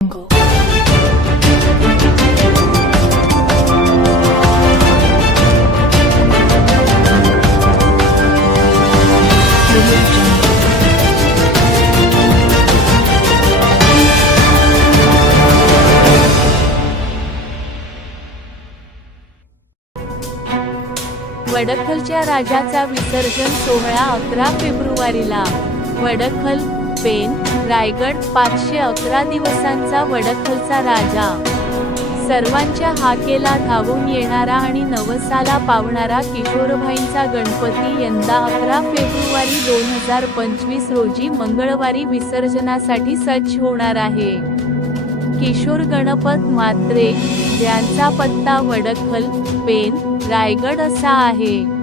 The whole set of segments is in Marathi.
वडखलच्या राजाचा विसर्जन सोहळा 11 फेब्रुवारीला. वडखल, पेन, रायगड. 511 दिवसांचा वडखलचा राजा. सर्वांच्या हाकेला धावून येणारा आणि नवसाला पावणारा किशोरभाईंचा गणपती यंदा 11 फेब्रुवारी 2025 रोजी मंगळवारी विसर्जनासाठी सज्ज होणार आहे. किशोर गणपत म्हात्रे, ज्यांचा पत्ता वडखल, पेन, रायगड असा आहे.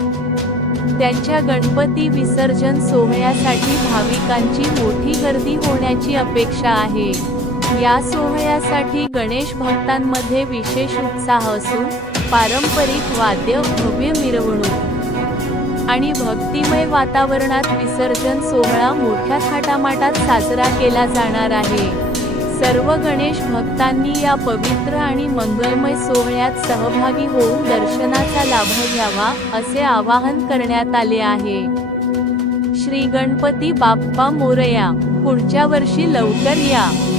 त्यांच्या गणपती विसर्जन सोहळ्यासाठी भाविकांची मोठी गर्दी होण्याची अपेक्षा आहे. या सोहळ्यासाठी गणेश भक्तांमध्ये विशेष उत्साह असून पारंपरिक वाद्य, भव्य मिरवणूक आणि भक्तिमय वातावरणात विसर्जन सोहळा मोठ्या थाटामाटात साजरा केला जाणार आहे. सर्व गणेश भक्तांनी या पवित्र आणि मंगलमय सोहळ्यात सहभागी होऊन दर्शनाचा लाभ घ्यावा, असे आवाहन करण्यात आले आहे. श्री गणपती बाप्पा मोरया. पुढच्या वर्षी लवकर या.